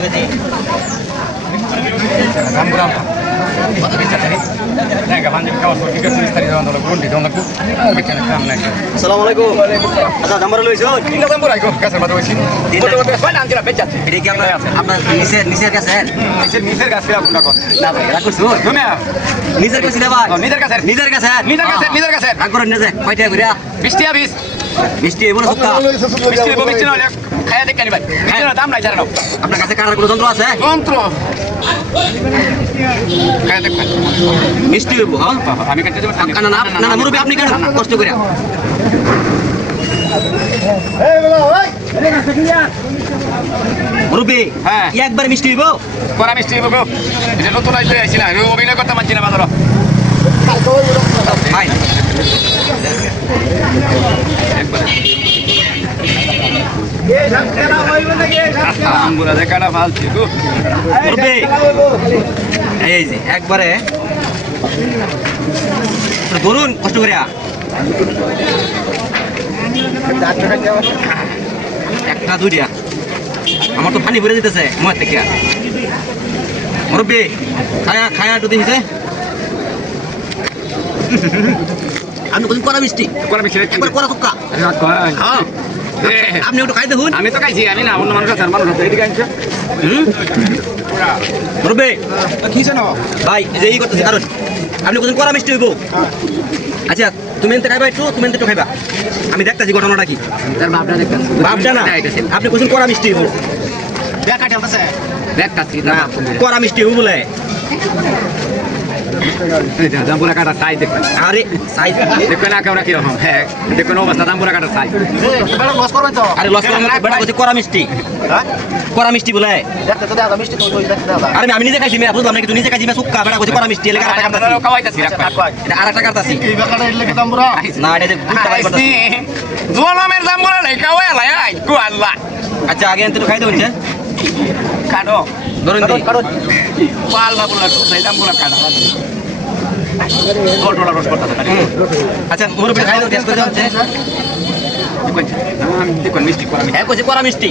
Assalamualaikum. Asal gambar lu isu. Ini gambar aku kasar batu isu. Mana anjir becak. Ini কি আপনার নিচের কাছে নিচের কাছে আপনার কোন না ভাই রাখো শুন তুমি নিচের কাছে না ভাই নিজের কাছে নিজের কাছে রাগ করেন না যে কয়টা ঘুরিয়া 20 টাকা 20 মিষ্টি এবো সুক্কা মিষ্টি না খায়া দেখনি ভাই মিষ্টি না দাম নাই জানো আপনার কাছে কাটার কোনো যন্ত্র আছে যন্ত্র খায়া দেখবেন মিষ্টি এবো হ্যাঁ আমি কাটতে দেব না না না মুরব্বি আপনি কেন কষ্ট করিয়া মুরব্বি হ্যাঁ একবার মিষ্টি এবো পরা মিষ্টি এবো এটা নতুন আইতে আইছিল আমি অভিনয় করতে পারছি না বাজার ভাই একবার আমগুলা দেখাটা ফালছি গো মুরব্বি এই যে একবারে ধরুন কষ্ট করিয়া একটা দুইটা আমার তো পানি ভরে দিতেছে মত থেকে মুরব্বি খায়া একটু দিন আপনি কোন করা মিষ্টি একবার করা চুক্কা হ্যাঁ আপনি একটু খাই দেখুন আমি তো খাইছি আমি না অন্য মানুষ আছে মানুষ আছে এদিকে আনছো মুরব্বি কি জানো ভাই যে এই করতেছি কারণ আপনি কোন করা মিষ্টি হইব আচ্ছা তুমি এনতে খাইবা একটু তুমি এনতে একটু খাইবা আমি দেখতেছি ঘটনাটা কি তার বাপটা দেখতাছি বাপটা না আপনি কোন করা মিষ্টি হইব দেখাটা আছে দেখতাছি না করা মিষ্টি হইব বলে জাম্বুরা কাটা সাইজ দেখবেন আরে সাইজ দেখবেন আকাউন্ট কি রকম হ্যাঁ দেখবেন অবস্থা জাম্বুরা কাটা সাইজ এবারে লস করবেন তো আরে লস করবেন বেটা কইছে করা মিষ্টি হ্যাঁ করা মিষ্টি বলে দেখতে তো দাদা মিষ্টি তো দেখতে দাদা আরে আমি নিজে খাইছি আমি বুঝলাম না কিন্তু নিজে খাইছি আমি সুক্কা বেটা কইছে করা মিষ্টি এলাকা টাকা কাটতাছি কাওয়াইতাছি রাখবা এটা আরেকটা কাটতাছি এই ব্যাপারটা এলে কি দামরা না এটা দুইটা বাই করতাছি জোয়ালামের জাম্বুরা নাই কাওয়াইলা আই কো আল্লাহ আচ্ছা আগে এনতে খাই দেউন কাটো ধরুন দি কারণ পাল বাবুলা সেই জাম্বুরা কাটা টোটোলা রোড করতে আচ্ছা মুরব্বি খাই দেউন টেস্ট করে হচ্ছে দেখুন মিষ্টি করা হ্যাঁ কইছে করা মিষ্টি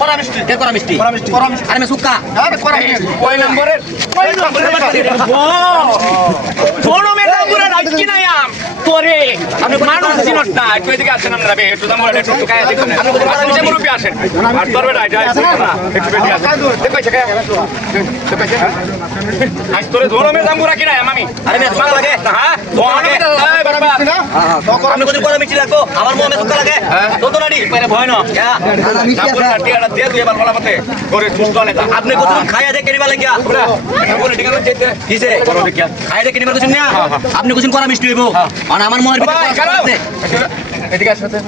করা মিষ্টি কে করা মিষ্টি আরে আমি সুক্কা আরে করা কয় নম্বরের ছোড়ো মে জাম্বুরা রাইট কি নাই আম তোরে আপনি মানুষ চিনট না একটু এদিকে আসেন আপনারা একটু জাম্বুরা একটু কায়া দেখুন আপনি যে মুরব্বি আসেন আর ধরবে না এটা একটু বেশি আসেন দেখো কে আজ তোরে ছোড়ো মে জাম্বুরা কি নাই আমি আরে মেয়ে সুক্কা লাগে হ্যাঁ তো আগে বরাবর আপনি কোন করা মিষ্টি লাগবো আমার মনে সুক্কা লাগে তো তো নাডি পরে ভয় না জাম্বুরা টিয়াটা দিয়ে দুই বার বলা মতে করে সুস্থ নেতা আপনি কত খায়া দেখে নিবা লাগিয়া জাম্বুরা টিকানো চাইতে কিসে বড় দেখিয়া খায়া দেখে নিবা কিছু না আপনি কোন করা মিষ্টি হইবো আর আমার মনের ভিতরে করা আছে এদিকে আসতে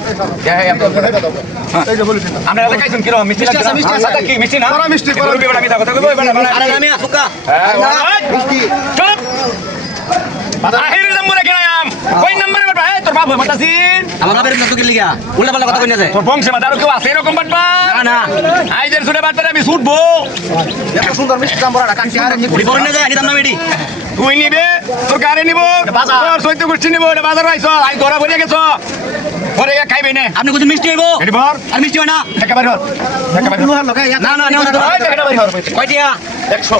এই যে বলিস আমরা দেখাইছেন কিরকম মিষ্টি লাগছে মিষ্টি আছে, আচ্ছা কি মিষ্টি না করা মিষ্টি, করা বলবি বড় মিঠা কথা কইবো আরে আমি সুক্কা মিষ্টি চুপ আহির নম্বরে কেন আম কই নম্বরে বাবা তোর বাপ মাতাসিন আমার বাবার নাম তো কি লিগা উল্টা পাল্টা কথা কই না যায় তোর বংশে মাদারও কেউ আছে এরকম বাটবা না না আইজের সুরে বাটটা আমি ছুটবো এত সুন্দর মিষ্টি দামরা কাটছি আর কি উনি বলেন না যায় নিতাম না মেডি তুই নিবে তোর গাড়ি নিব তোর সৈত্য গোষ্ঠী নিব এটা বাজার আইছ আই ধরা বলে গেছ পরে খাইবে না আপনি কোন মিষ্টি হইবো এটি বর আর মিষ্টি হয় না একেবারে হর একেবারে লোহার লোকে না না নেও না একেবারে হর কয়টিয়া 100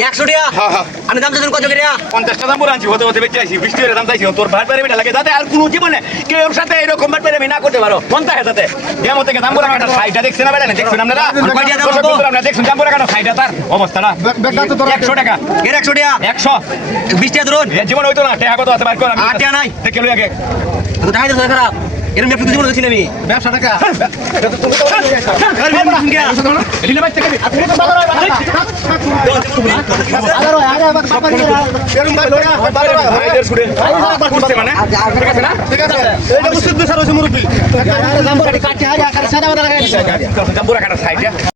100 টাকা হ্যাঁ হ্যাঁ আমি দাম চাইছেন কত করিয়া 50 টাকা দাম আনছি হতে হতে বেঁচে আইছি 20 টাকা দাম চাইছি তোর ভাত পারে বেটা লাগে যাতে আর কোনো জীবনে কেউ ওর সাথে এরকম ভাত পারে আমি না করতে পারো কোনটা হেতাতে এমন থেকে দাম বড় কাটা সাইডটা দেখছেন না বেটা দেখছেন আপনারা কয়টিয়া দাম দর্শক বন্ধুরা, আপনারা দেখছেন দাম বড় কাটা সাইডটা তার অবস্থাটা বেটা তো তোর 100 টাকা এর 100 টাকা 100 20 টাকা ধরুন এ জীবন হইতো না টাকা কত আছে বার কর আমি 8 টাকা নাই দেখে লই আগে তো টাকা দিতে খারাপ এরকম ব্যবসা জীবন দেখছি আমি ব্যবসা টাকা এটা তো তুমি তো আর মেম শুনগা এদিকে বাইতে কবি আপনি তো বাজার আগে আবার বাবা এরকম ভাই লোয়া বাজার ভাইদের ছুড়ে করছে মানে ঠিক আছে না ঠিক আছে এইটা মুসিদ বেসার হইছে মুরব্বি আরে দামরা কাটছি আগে আকারে সাদা বাদা লাগাই দিছে দাম বড় কাটা সাইডটা